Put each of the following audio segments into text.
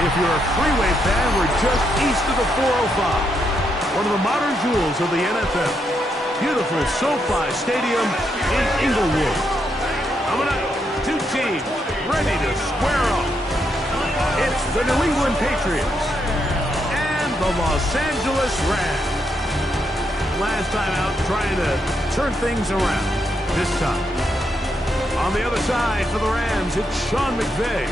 If you're a freeway fan, we're just east of the 405. One of the modern jewels of the NFL. Beautiful SoFi Stadium in Inglewood. Coming up, two teams ready to square up. It's the New England Patriots and the Los Angeles Rams. Last time out trying to turn things around. This time. On the other side for the Rams, it's Sean McVay.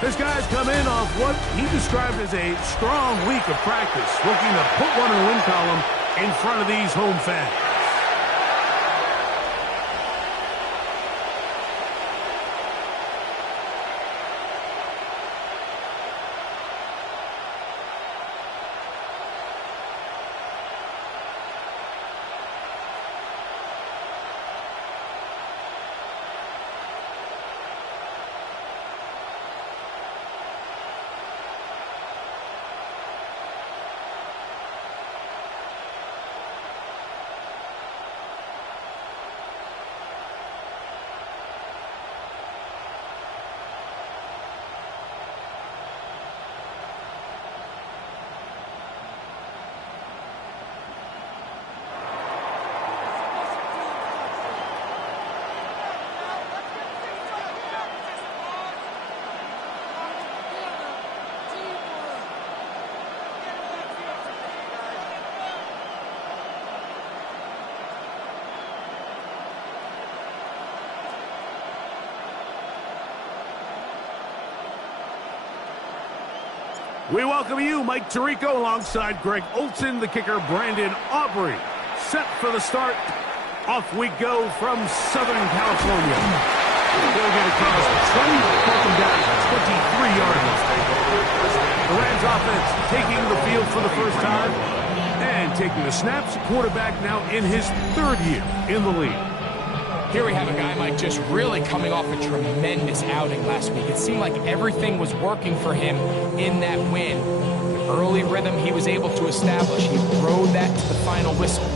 This guy's come in off what he described as a strong week of practice, looking to put one in the win column in front of these home fans. We welcome you, Mike Tirico, alongside Greg Olson, the kicker, Brandon Aubrey. Set for the start. Off we go from Southern California. They'll get across the 20, welcome down to 23-yard line. The Rams offense taking the field for the first time and taking the snaps. Quarterback now in his third year in the league. Here we have a guy, Mike, just really coming off a tremendous outing last week. It seemed like everything was working for him in that win. The early rhythm he was able to establish, he rode that to the final whistle.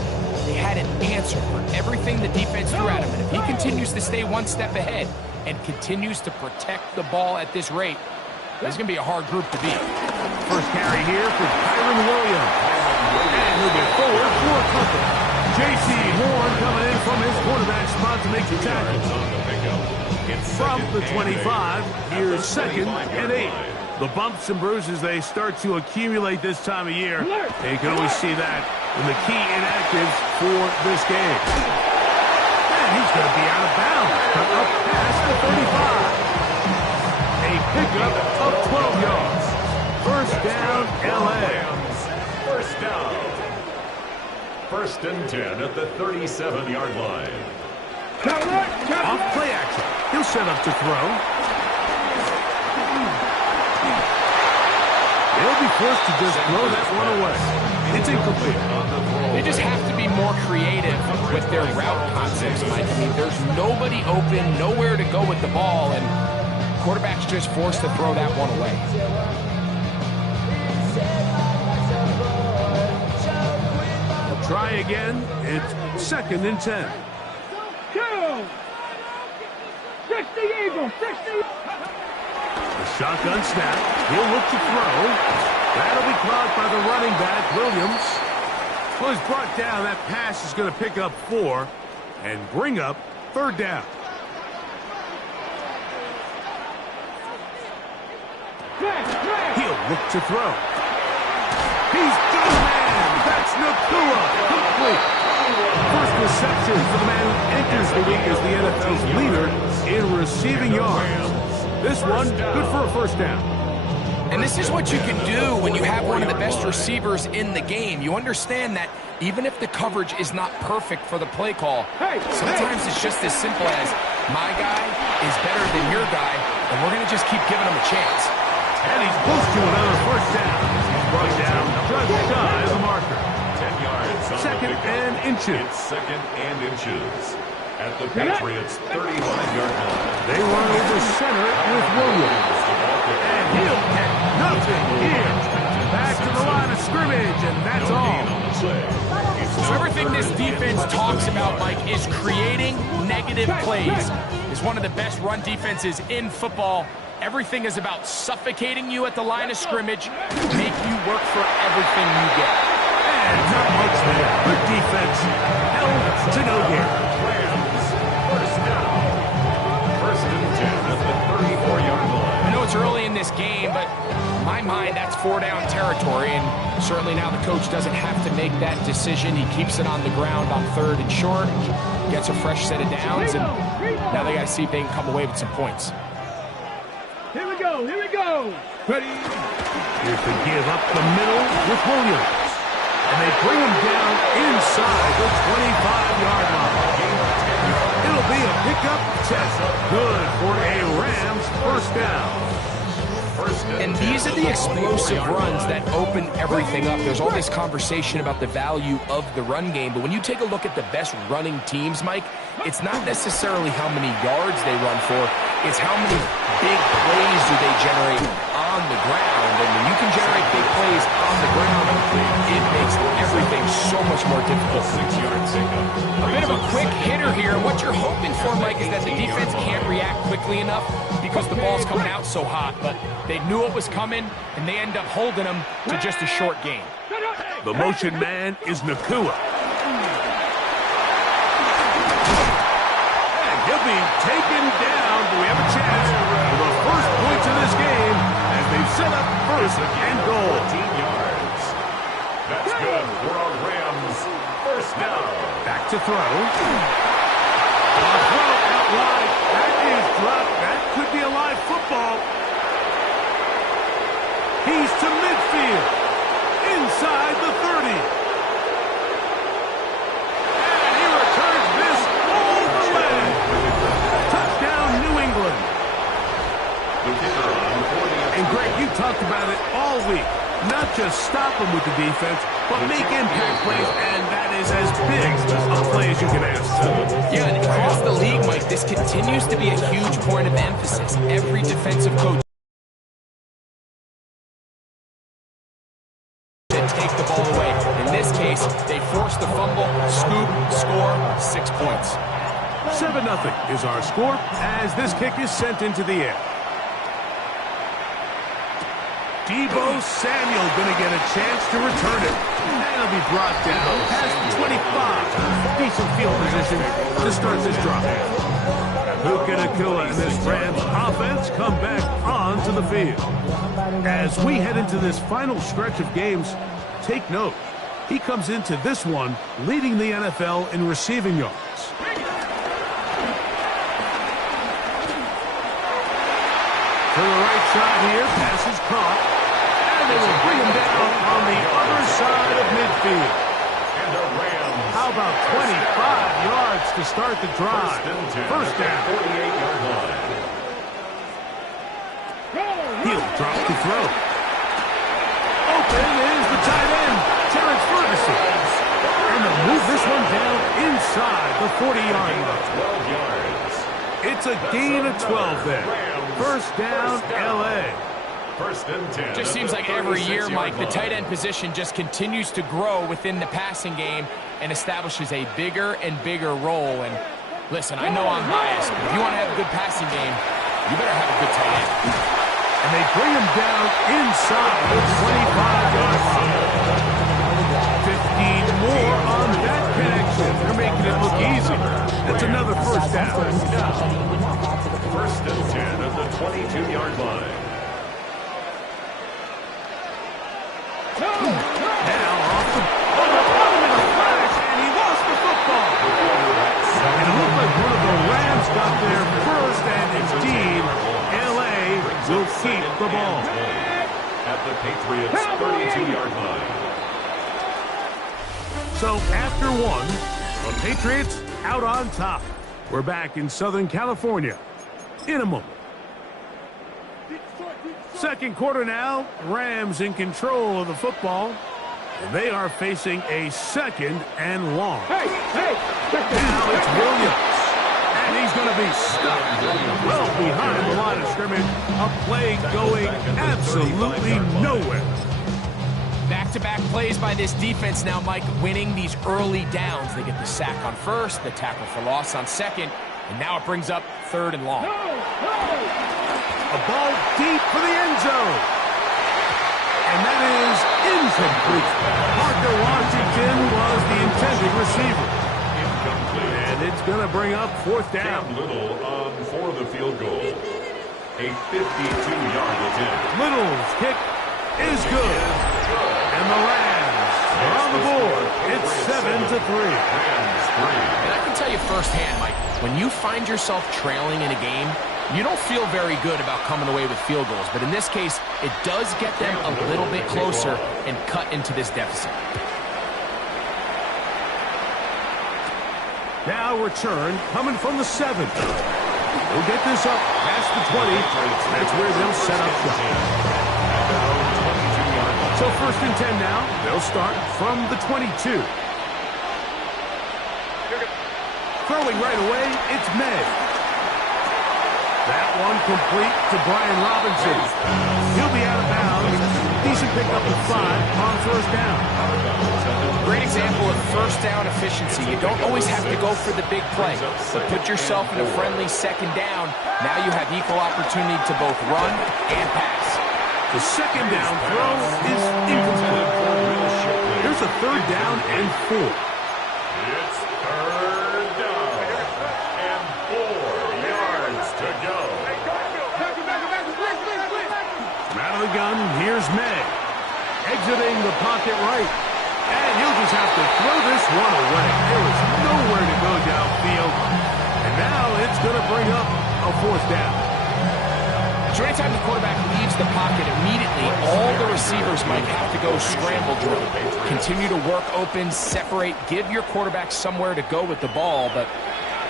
They had an answer for everything the defense threw at him. And if he continues to stay one step ahead and continues to protect the ball at this rate, this is going to be a hard group to beat. First carry here for Kyron Williams. And he'll get forward for a couple. J.C. Horn coming in from his quarterback spot to make the tackle. From the 25, here's 2nd and 8. The bumps and bruises, they start to accumulate this time of year. And you can always see that in the key inactives for this game. And he's going to be out of bounds. Cut up past the 35. A pickup of 12 yards. First down, L.A. First down. 1st and 10 at the 37-yard line. Off play action. He'll set up to throw. They'll be forced to just throw that one away. It's incomplete. They just have to be more creative with their route concepts, Mike. I mean, there's nobody open, nowhere to go with the ball, and quarterback's just forced to throw that one away. Try again. It's 2nd and 10. 60 Eagles, 60. The shotgun snap. He'll look to throw. That'll be caught by the running back, Williams. Well, he's brought down. That pass is going to pick up 4 and bring up 3rd down. He'll look to throw. He's got a man. That's Nakua. Complete. First reception for the man who enters the league as the NFL's leader in receiving yards. This one, good for a first down. And this is what you can do when you have one of the best receivers in the game. You understand that even if the coverage is not perfect for the play call, sometimes it's just as simple as my guy is better than your guy, and we're going to just keep giving him a chance. And he's close to another first down. He's brought down just shy of the marker. 10 yards. 2nd and inches. It's 2nd and inches at the Patriots' 35-yard line. They run over center with Williams. And he'll get nothing here. Back to the line of scrimmage, and that's all. So everything this defense talks about, Mike, is creating negative plays. It's one of the best run defenses in football, Everything is about suffocating you at the line of scrimmage, make you work for everything you get. And not much there. Good defense. Held to no gain. Rams, first down. First and 10 at the 34-yard line. I know it's early in this game, but in my mind, that's 4-down territory, and certainly now the coach doesn't have to make that decision. He keeps it on the ground on 3rd and short, gets a fresh set of downs, and now they got to see if they can come away with some points. Here we go, here we go. Ready? Here's the give up the middle with Williams. And they bring him down inside the 25-yard line. It'll be a pickup 10. Good for a Rams first down. And these are the explosive runs that open everything up. There's all this conversation about the value of the run game, but when you take a look at the best running teams, Mike, it's not necessarily how many yards they run for, it's how many big plays do they generate on the ground. And when you can generate big plays on the ground, it makes everything so much more difficult. 6-yard pickup. A bit of a quick hitter here. What you're hoping for, Mike, is that the defense can't react quickly enough because the ball's coming out so hot, but they knew it was coming, and they end up holding them to just a short gain. The motion man is Nakua. And he'll be taken down, but we have a chance for the first points of this game as they've set up first and goal. 14 yards. That's good for a Rams first down. Back to throw. A throw out wide. That is dropped. That could be a live football. He's to midfield. Inside the 30. And he returns this all the way. Touchdown, New England. The kicker on for the And Greg, you talked about it all week. Not just stop them with the defense, but make impact plays, and that is as big a play as you can ask for. Yeah, and across the league, Mike, this continues to be a huge point of emphasis. Every defensive coach that take the ball away. In this case, they force the fumble, scoop, score, 6 points. 7-0 is our score as this kick is sent into the air. Deebo Samuel going to get a chance to return it. And he'll be brought down past 25. Decent field position to start this drive. Puka Nakua and this Rams offense come back onto the field. As we head into this final stretch of games, take note. He comes into this one leading the NFL in receiving yards. To the right side here, pass is caught. And they will bring him down on the other side of midfield. And the Rams. How about 25 yards to start the drive? First down. 48-yard line. He'll drop the throw. Open is the tight end, Terrence Ferguson. And they'll move this one down inside the 40-yard line. 12 yards. It's a gain of 12 there. First down, L.A. First and 10. Just seems like every year, Mike, the tight end position just continues to grow within the passing game and establishes a bigger and bigger role. And listen, I know I'm biased, but if you want to have a good passing game, you better have a good tight end. And they bring him down inside the 25-yard line. 15 more on that connection. They're making it look easy. That's another first down. First and 10 at the 22-yard line. Now off the bottom in a flash, and he lost the football. And it looked like one of the Rams got there first, and indeed, L.A. will keep the ball. At the Patriots' 32-yard line. So after one, the Patriots out on top. We're back in Southern California in a moment. Second quarter now, Rams in control of the football. And they are facing a second and long. Hey! Now it's Williams. And he's going to be stuck well behind the line of scrimmage. A play going absolutely nowhere. Back-to-back plays by this defense now, Mike, winning these early downs. They get the sack on first, the tackle for loss on second, and now it brings up third and long. A ball deep for the end zone. And that is incomplete. Parker Washington was the intended receiver. Incomplete. And it's going to bring up fourth down. Cam Little on for the field goal. A 52-yard attempt. Little's kick is good. And the Rams are on the board. It's 7-3. Rams 3. And I can tell you firsthand, Mike, when you find yourself trailing in a game, you don't feel very good about coming away with field goals. But in this case, it does get them a little bit closer and cut into this deficit. Now return coming from the 7. We'll get this up past the 20. That's where they'll set up shop. So 1st and 10 now. They'll start from the 22. Throwing right away, it's May. That one complete to Brian Robinson. He'll be out of bounds. Decent pickup of 5 on 1st down. Great example of 1st down efficiency. You don't always have to go for the big play, but put yourself in a friendly 2nd down. Now you have equal opportunity to both run and pass. The 2nd down throw is incomplete. Here's a 3rd down and 4. It's 3rd down and 4 yards to go. From out of the gun, here's May. Exiting the pocket right. And he'll just have to throw this one away. There is nowhere to go downfield. And now it's going to bring up a 4th down. So anytime the quarterback leaves the pocket, immediately all the receivers might have to go scramble drill. Continue to work open, separate, give your quarterback somewhere to go with the ball, but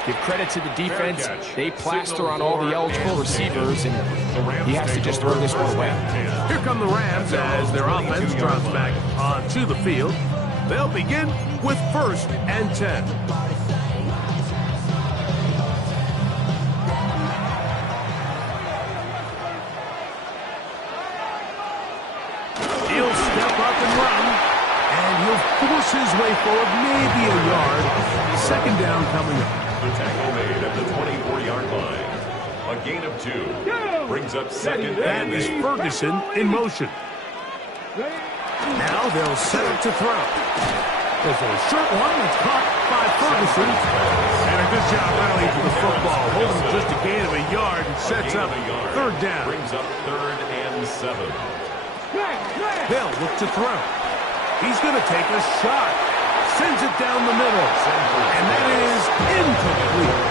give credit to the defense. They plaster on all the eligible receivers, and he has to just throw this one away. Here come the Rams as their offense drops back onto the field. They'll begin with 1st and 10. He'll step up and run, and he'll force his way forward maybe a yard. 2nd down coming up. The tackle made at the 24-yard line. A gain of 2. Brings up 2nd That and is 8. Ferguson in motion. Now they'll set up to throw. There's a short one that's caught by Ferguson. And a good job rallying to the football. Holding just a gain of a yard and sets up 3rd down. Brings up 3rd and 7. They'll look to throw. He's going to take a shot. Sends it down the middle. And that is incomplete.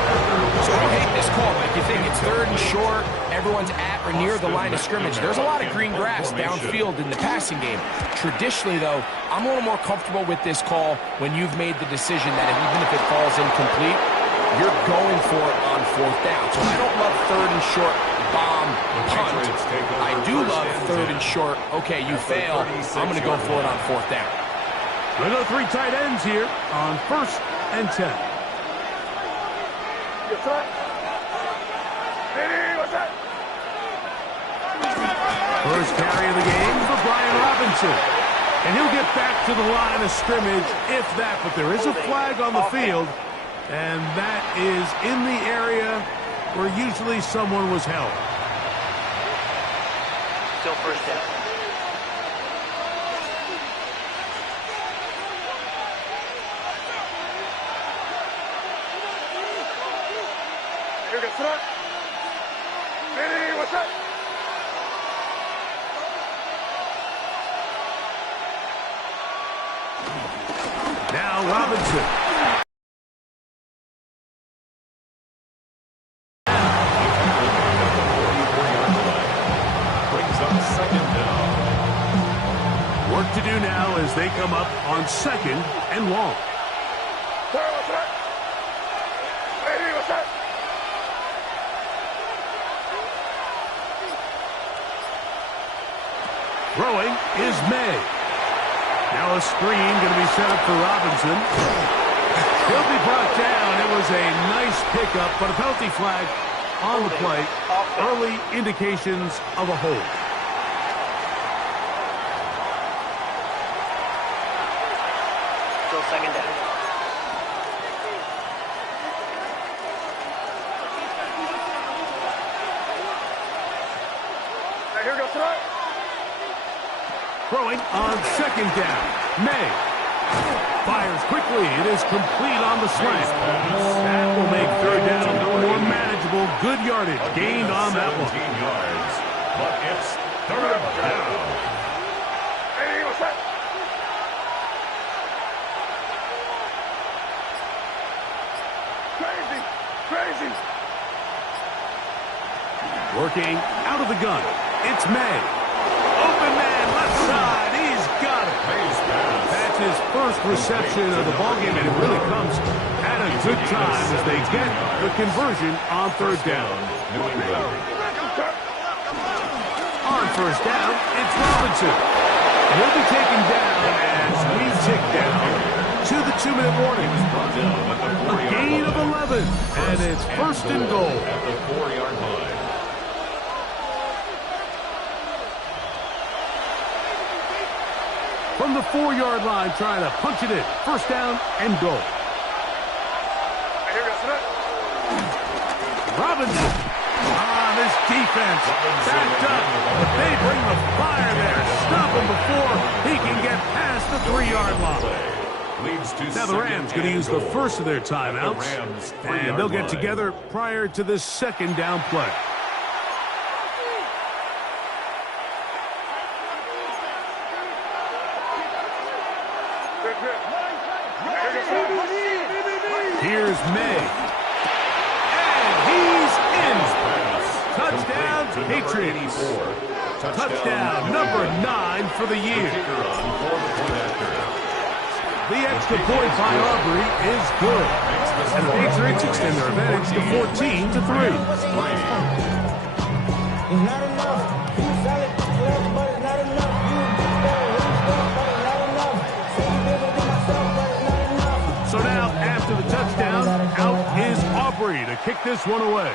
So I don't hate this call, but if you think it's 3rd and short, everyone's at or near the line of scrimmage, there's a lot of green grass downfield in the passing game. Traditionally, though, I'm a little more comfortable with this call when you've made the decision that even if it falls incomplete, you're going for it on 4th down. So I don't love 3rd and short bomb punt. I do love 3rd and short. Okay, you fail. I'm going to go for it on 4th down. We'll go 3 tight ends here on 1st and 10. First carry of the game for Brian Robinson. And he'll get back to the line of scrimmage if that. But there is a flag on the field. And that is in the area where usually someone was held. Still 1st down. Now Robinson. Brings up 2nd down. Work to do now as they come up on 2nd and long. Throwing is May. Now a screen going to be set up for Robinson. He'll be brought down. It was a nice pickup, but a penalty flag on the play. Early indications of a hold. Still 2nd down. Here we go, throw it. Throwing on second down. May fires quickly. It is complete on the slant. That will make third down a little more manageable. Good yardage gained on that one. 17 yards, but it's third down. Hey, what's that? Crazy, crazy. Working out of the gun. It's May. Open man, left side. He's got it. That's his first reception of the ballgame, and it really comes at a good time as they get the conversion on third down. New England. On first down, it's Robinson. He'll be taken down as we tick down to the 2-minute warning. A gain of 11, and it's first and goal. At the 4-yard line. From the 4-yard line, trying to punch it in. First down and goal. Here we go, throw it. Robinson. This defense backed up. They bring the fire there. Stop him before he can get past the 3-yard line. Now the Rams going to use the first of their timeouts, and they'll get together prior to this second down play. Here's May. And he's in. Touchdown, Patriots. Touchdown number 9 for the year. The extra point by Aubrey is good. And the Patriots extend their advantage to 14-3. So now, after the touchdown, out is Aubrey to kick this one away.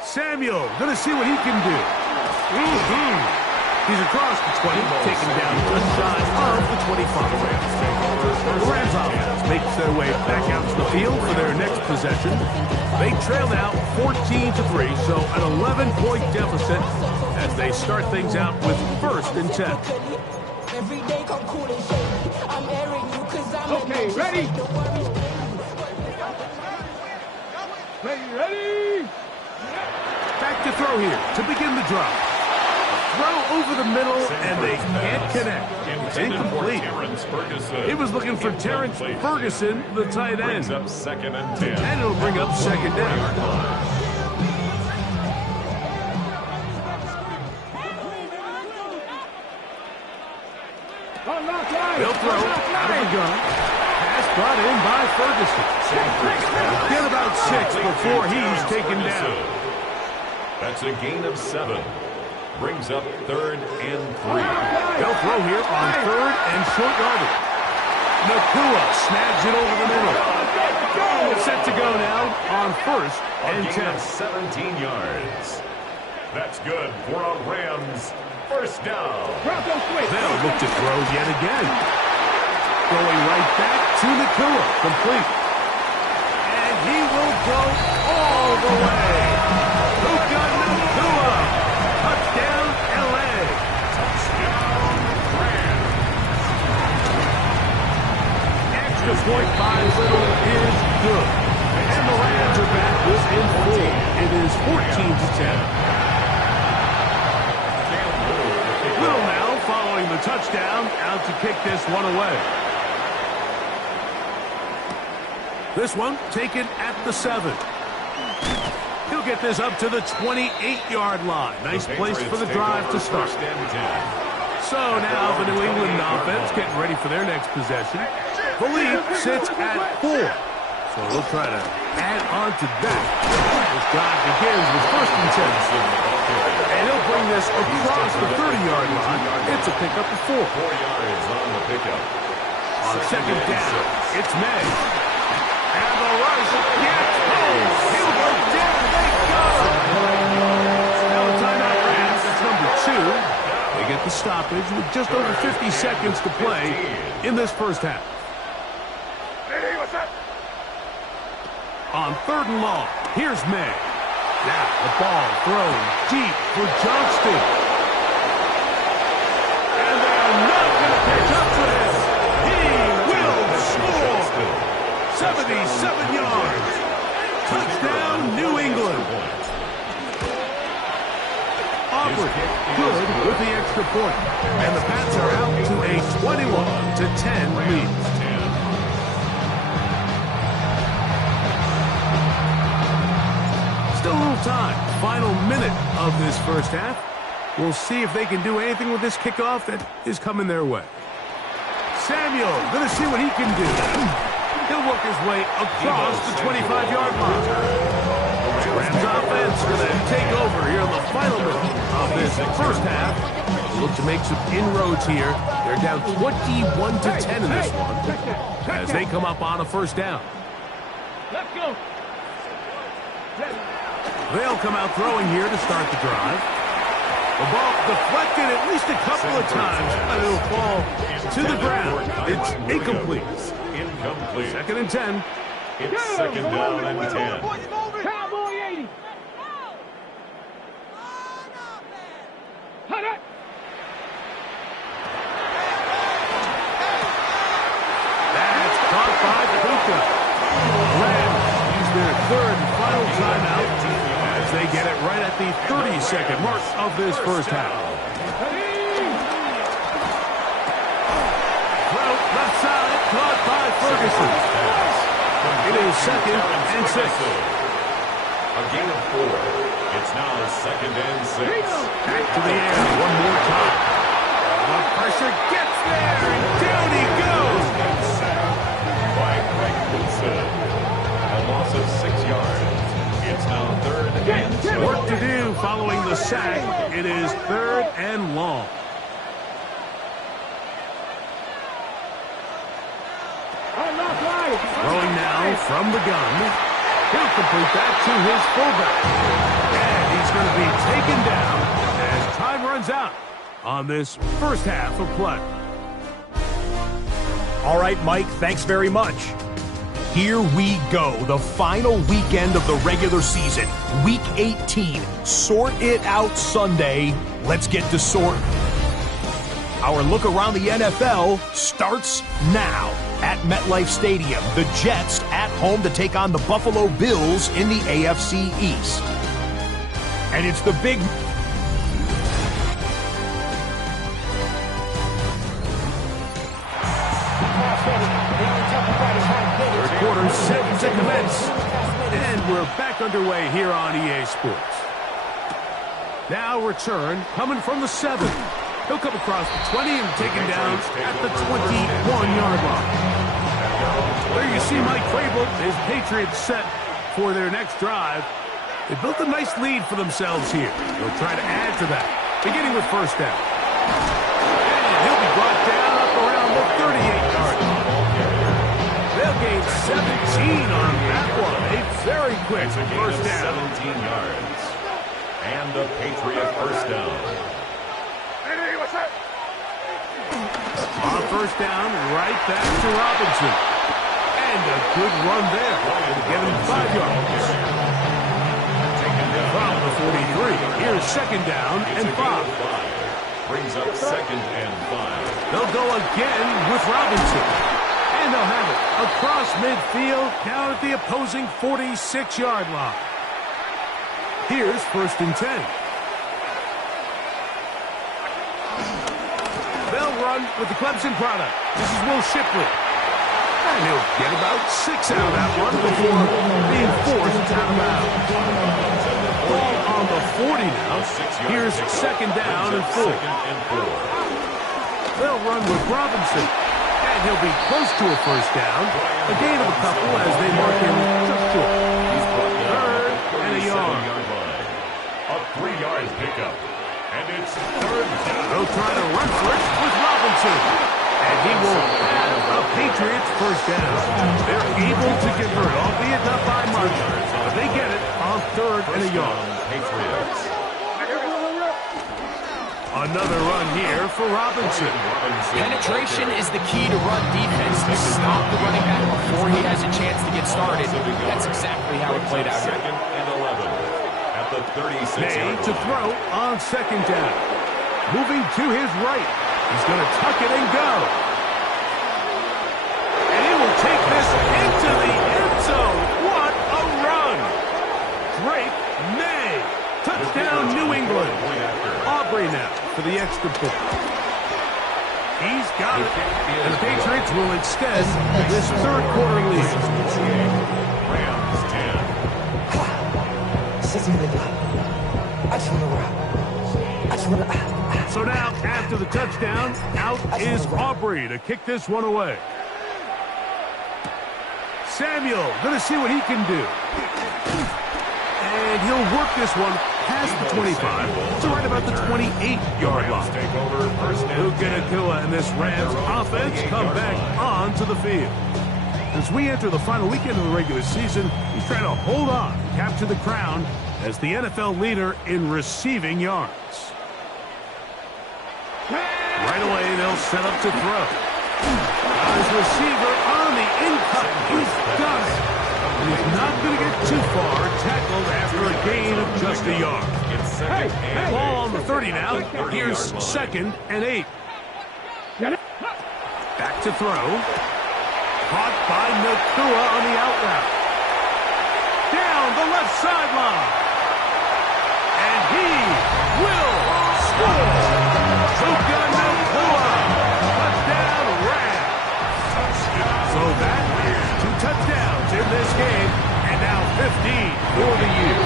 Samuel, going to see what he can do. He's across the 20, taken down just shy of the 25. The Rams offense makes their way back out to the field for their next possession. They trail now 14-3, so an 11-point deficit as they start things out with first and 10. Okay, ready? Ready? Back to throw here to begin the drive. Throw over the middle, and they can't connect. It's incomplete. He was looking for Terrence Ferguson, the tight end. Up second and 10. And it'll bring up second down. They'll throw out of the gun. Pass brought in by Ferguson. Get about 6 before he's taken down. That's a gain of 7. Brings up third and 3. They'll throw here on third and short yardage. Nakua snags it over the middle. Set to go now on first and 10. 17 yards. That's good for a Rams first down. They'll look to throw yet again. Going right back to Nakua. Complete. And he will go all the way. Luka Nakua. Touchdown, L.A. Touchdown, Rams. Extra point by Little is good. And the Rams are back within 4. It is 14-10. Little now following the touchdown, out to kick this one away. This one taken at the 7. He'll get this up to the 28-yard line. Nice place for the drive to start. So now the New England offense getting ready for their next possession. The lead sits at 4. So they'll try to add on to that. This drive begins with first and 10. And he'll bring this across the 30-yard line. It's a pickup of 4. 4 yards on the pickup. On second down, it's May. And the rush gets home. He'll go down. They got him. Now a timeout Rams. That's number 2. They get the stoppage with just over 50 seconds to play in this first half. Hey, what's that? On third and long, here's May. Now the ball thrown deep for Johnston. And they are not going to catch up to this. He will score. 77 yards. Touchdown, New England. Auburn good with the extra point. And the Pats are out to a 21-10 lead. Still a little time. Final minute of this first half. We'll see if they can do anything with this kickoff that is coming their way. Samuel, going to see what he can do. He'll work his way across the 25-yard line. Rams offense going to take over here in the final minute of this first half. Look to make some inroads here. They're down 21-10 in this one as they come up on a first down. Let's go. They'll come out throwing here to start the drive. The ball deflected at least a couple of times, but it'll fall to the ground. It's incomplete. Incomplete. 2nd and 10. It's 2nd down and 10. Cowboy 80. Hut it. That's caught by Puka. Rams use their 3rd and final timeout as they get it right at the 30-second mark of this first half. Throw left side, caught by Ferguson. It is 2nd and 6. A gain of 4. It's now 2nd and 6. Back to the air one more time. The pressure gets there, and down he goes. By Greg Wilson. A loss of 6 yards. It's now 3rd and 2. Work to do following the sack. It is 3rd and long. Throwing now from the gun. He'll complete that to his fullback. And he's going to be taken down as time runs out on this first half of play. All right, Mike, thanks very much. Here we go, the final weekend of the regular season, Week 18. Sort it out Sunday. Let's get to sort. Our look around the NFL starts now. At MetLife Stadium, the Jets at home to take on the Buffalo Bills in the AFC East. And it's the big... Third quarter set to commence. And we're back underway here on EA Sports. Now return coming from the 7. He'll come across the 20 and taken down at the 21-yard line. There you see Mike Vrabel, his Patriots set for their next drive. They built a nice lead for themselves here. They'll try to add to that, beginning with first down. And he'll be brought down up around the 38-yard line. They'll gain 17 on that one. A very quick first down. 17 yards. And a Patriot first down. On first down, right back to Robinson. And a good run there. Get him 5 yards. From the 43, here's 2nd down and 5. Brings up 2nd and 5. They'll go again with Robinson. And they'll have it across midfield, down at the opposing 46-yard line. Here's 1st and 10. They'll run with the Clemson product. This is Will Shipley. And he'll get about 6 out of that one before being forced out of bounds. Ball on the 40 now. Here's 2nd down and 4. They'll run with Robinson. And he'll be close to a first down. A gain of a couple as they mark him just short. 3rd and a yard. A 3-yard pickup. And it's 3rd down. They'll try to run for it with Robinson. And he will have a Patriots first down. They're able to convert, albeit not by much, but they get it on 3rd and a yard. Patriots. Another run here for Robinson. Penetration is the key to run defense. To stop the running back before he has a chance to get started. That's exactly how it played out here. Second and 11 at the 36. May to throw on second down. Moving to his right. He's going to tuck it and go. And he will take this into the end zone. What a run. Drake May. Touchdown, New England. Aubrey now for the extra point. He's got it. And the Patriots will extend this third quarter lead. Rams 10. So now, after the touchdown, out is Aubrey to kick this one away. Samuel, going to see what he can do. And he'll work this one past the 25 to right about the 28-yard line. Luke Nakua and this Rams offense come back onto the field. As we enter the final weekend of the regular season, he's trying to hold on and capture the crown as the NFL leader in receiving yards. Right away, they'll set up to throw. His receiver on the in-cut. He's got it. And he's not going to get too far, tackled after a gain of just a yard. Ball on the 30 now. Here's second and 8. Back to throw. Caught by Nakua on the out route. Down the left sideline. And he will score. Luka Nakua. Touchdown, Rams. So that is 2 touchdowns in this game, and now 15 for the year.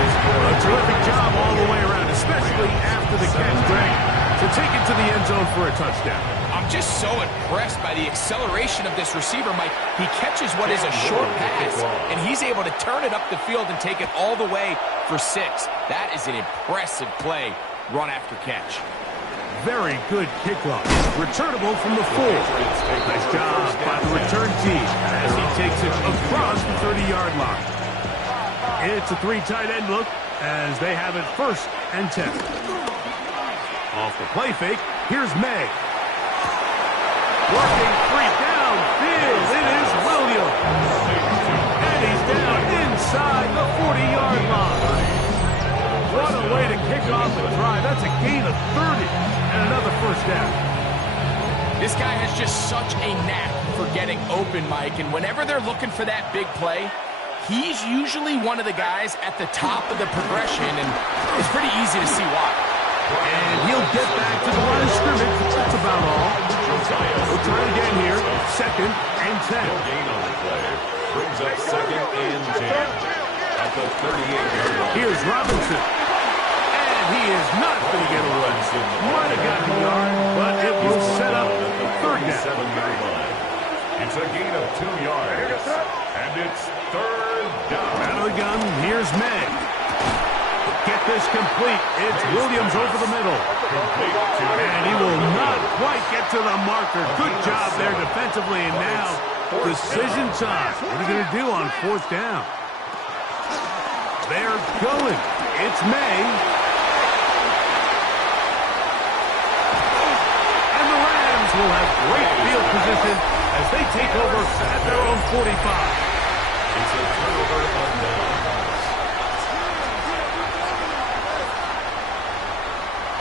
A terrific job all the way around, especially after the catch, Greg, to take it to the end zone for a touchdown. I'm just so impressed by the acceleration of this receiver, Mike. He catches what is a short pass, and he's able to turn it up the field and take it all the way for 6. That is an impressive play, run after catch. Very good kickoff. Returnable from the 4. Nice job by the return team as he takes it across the 30-yard line. It's a 3 tight end look as they have it 1st and 10. Off the play fake, here's May. Working 3 downfield. It is Williams. And he's down inside the 40-yard line. What a way to kick off the drive. That's a gain of 30 and another 1st down. This guy has just such a knack for getting open, Mike, and whenever they're looking for that big play, he's usually one of the guys at the top of the progression, and it's pretty easy to see why. And he'll get back to the line of scrimmage. That's about all. We'll try it again here. 2nd and 10. Gain on the play. Brings up 2nd and 10. At the 38-yard line. Here's Robinson. And he is not going to get away. Might have gotten a yard, but it will set up 3rd down. 37-yard line. It's a gain of 2 yards. And it's 3rd down. Out of the gun, here's May. Get this complete. It's Williams over the middle. And he will not quite get to the marker. Good job there defensively. And now, decision time. What are you going to do on 4th down? They're going. It's May. And the Rams will have great field position as they take over at their own 45. It's a turnover on downs.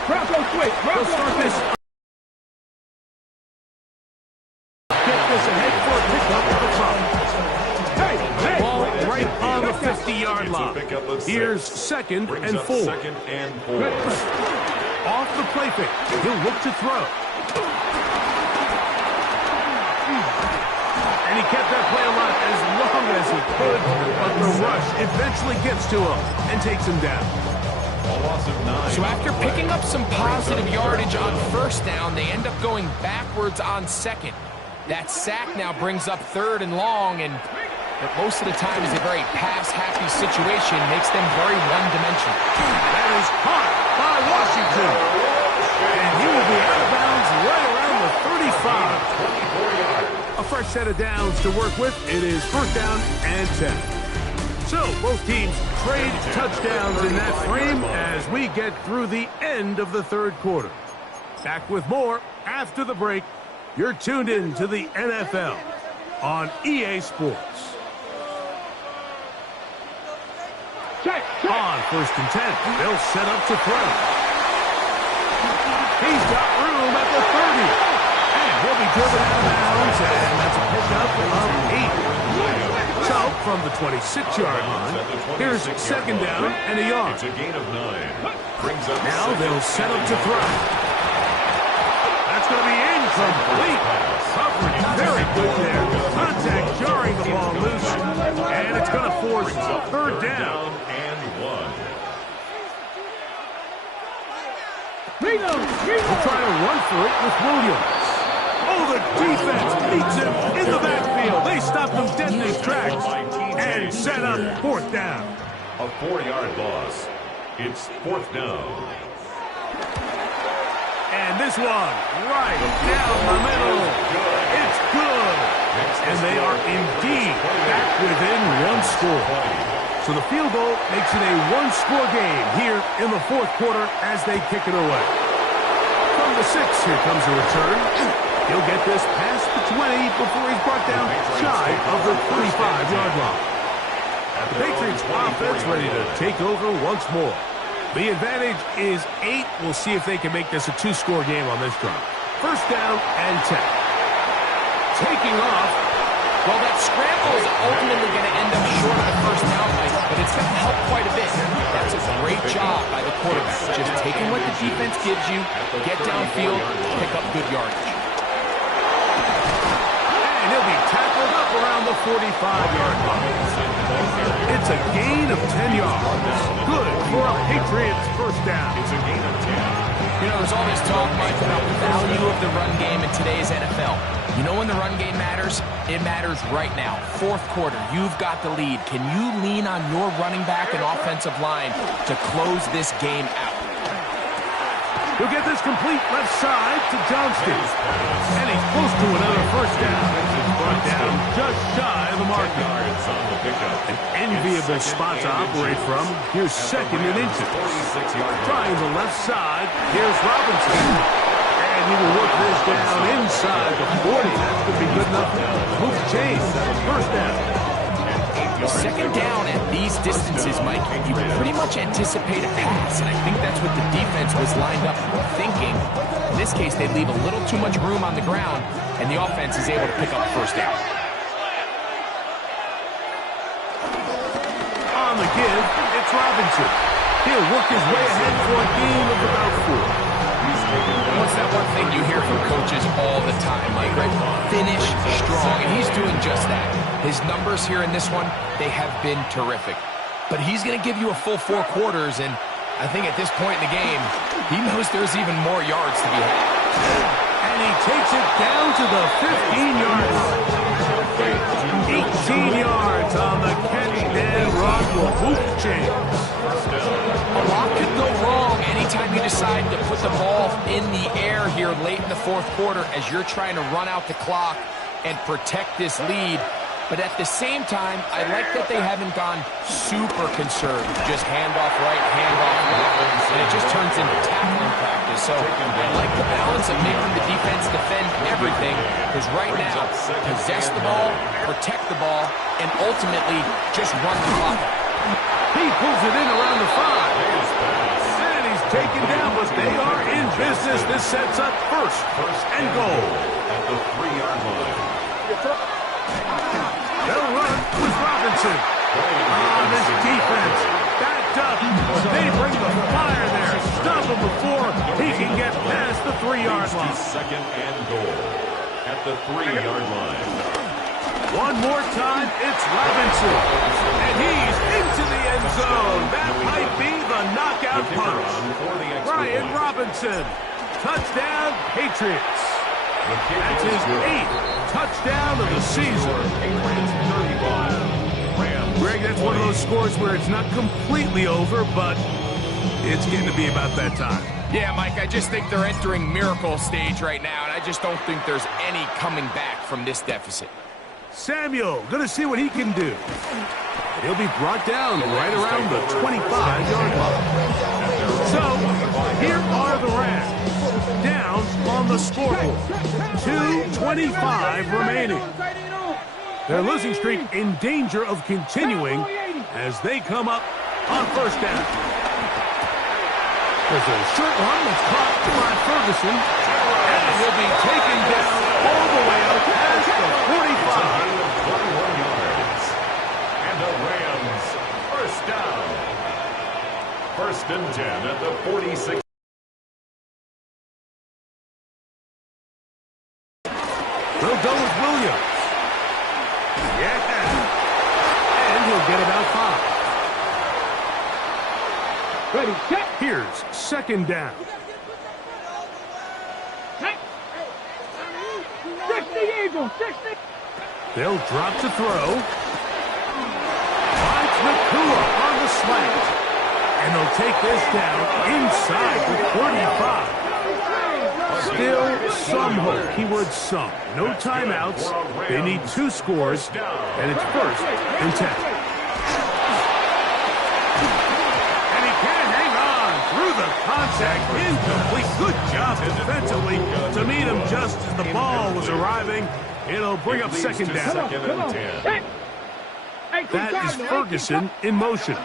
Bronco quick. They'll start this. Get this ahead for a pickup at the top. Ball right on the 50-yard line. Here's 2nd and 4. 2nd and 4. Off the play fake. He'll look to throw. And he kept that play alive as long as he could, but the rush eventually gets to him and takes him down. A loss of 9. So after picking up some positive yardage on 1st down, they end up going backwards on 2nd. That sack now brings up 3rd and long, and most of the time is a very pass-happy situation, makes them very one-dimensional. That is caught by Washington. And he will be out of bounds right around the 35. A fresh set of downs to work with. It is 1st down and 10. So both teams trade touchdowns in that frame as we get through the end of the 3rd quarter. Back with more after the break. You're tuned in to the NFL on EA Sports. On 1st and 10, they'll set up to throw. He's got room at the 30. And he'll be driven out of bounds, and that's a pickup of 8. So, from the 26-yard line, here's 2nd down and a yard. It's a gain of 9. Brings up Now they'll set up to throw. That's going to be incomplete. Coverage very good there. Contact jarring the ball loose. And it's going to force 3rd down. and 1. We'll try to run for it with Williams. Oh, the defense meets him in the backfield. They stop him dead in his tracks and set up 4th down. A 4-yard loss. It's 4th down. And this one right down the middle. It's good. And they are indeed back within 1 score. So the field goal makes it a 1-score game here in the 4th quarter as they kick it away. From the 6, here comes a return. He'll get this past the 20 before he's brought down shy of the 35-yard line. The Patriots offense ready to take over once more. The advantage is 8. We'll see if they can make this a 2-score game on this drive. 1st down and 10. Taking off. Well, that scramble is ultimately going to end up short of the 1st down, Mike, but it's going to help quite a bit. That's a great job by the quarterback. Just taking what the defense gives you, get downfield, pick up good yardage. And he'll be tackled up around the 45-yard line. It's a gain of 10 yards. Good for a Patriots 1st down. It's a gain of 10. You know, there's all this talk, Mike, about the value of the run game in today's NFL. You know when the run game matters? It matters right now. 4th quarter, you've got the lead. Can you lean on your running back and offensive line to close this game out? He'll get this complete left side to Johnston. And he's close to another 1st down. Brought down just shy of the marker. An enviable spot to operate from. Here's 2nd and inches. Trying the left side. Here's Robinson. And he will work this down inside the 40. That's going to be good enough. Move the chains. 1st down. 2nd down at these distances, Mike, you pretty much anticipate a pass, and I think that's what the defense was lined up thinking. In this case, they leave a little too much room on the ground, and the offense is able to pick up 1st down. On the give, it's Robinson. He'll work his way ahead for a gain of about 4. What's that one thing you hear from coaches all the time, Mike, right? Finish strong, and he's doing just that. His numbers here in this one, they have been terrific. But he's going to give you a full 4 quarters, and I think at this point in the game, he knows there's even more yards to be had. And he takes it down to the 15-yard line. 18 yards on the catch, and Rock will hoop chains. A lot could go wrong anytime you decide to put the ball in the air here late in the 4th quarter as you're trying to run out the clock and protect this lead. But at the same time, I like that they haven't gone super conservative. Just hand off right, hand off left, and it just turns into tackling practice. So I like the balance of making the defense defend everything, because right now, possess the ball, protect the ball, and ultimately just run the clock. He pulls it in around the 5. And he's taken down, but they are in business. This sets up first and goal. At the 3-yard line. They'll run with Robinson. This defense backed up. They bring the fire there. Stop him before he can get past the 3-yard line. 2nd and goal. At the 3-yard line. One more time, it's Robinson. And he's into the end zone. That might be the knockout punch. Brian Robinson. Touchdown, Patriots. That's his 8th touchdown of the season. Greg, that's one of those scores where it's not completely over, but it's getting to be about that time. Yeah, Mike, I just think they're entering miracle stage right now, and I just don't think there's any coming back from this deficit. Samuel, going to see what he can do. He'll be brought down right around the 25-yard line. So, here are the Rams. Down on the scoreboard. 2:25 remaining. Their losing streak in danger of continuing as they come up on first down. There's a short one that's caught by Ferguson. And he'll be taken down all the way out past the 45. 21 yards. And the Rams, first down. First and 10 at the 46. They'll go with Williams. Yeah. And he'll get about 5. Ready, set. Here's second down. 60 Eagles, 60. They'll drop to throw. Finds Nakua on the slant. And they'll take this down inside the 35. Still some hope. Keyword some. No timeouts. They need 2 scores. And it's first and 10. And he can't hang on through the contact. Incomplete. Good job defensively to meet him just as the ball was arriving. It'll bring up second down. Second and 10. That is Ferguson in motion.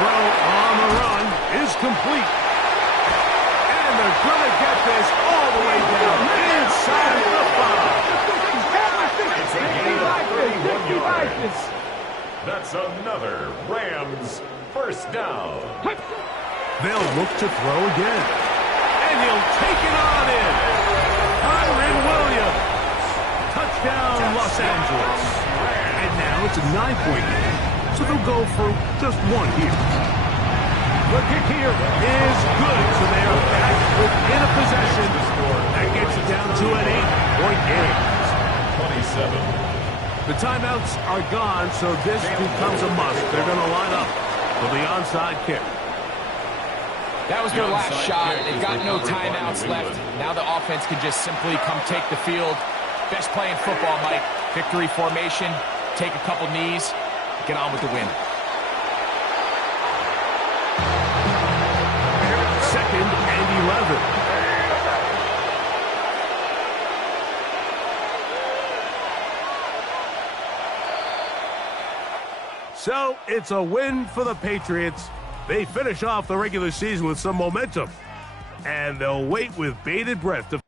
Throw on the run is complete. And they're going to get this all the way down inside the 5. It's a gain of 31 yards. That's another Rams first down. They'll look to throw again. And he'll take it on in. Kyron Williams. Touchdown, Los Angeles. And now it's a 9-point game. So they'll go for just 1 here. The kick here is good. So they are back within a possession. That gets it down to an 8-point game. 27. The timeouts are gone, so this becomes a must. They're going to line up for the onside kick. That was their last shot. They've got no timeouts left. Now the offense can just simply come take the field. Best play in football, Mike. Victory formation, take a couple knees, get on with the win. Second and 11. So it's a win for the Patriots. They finish off the regular season with some momentum. And they'll wait with bated breath to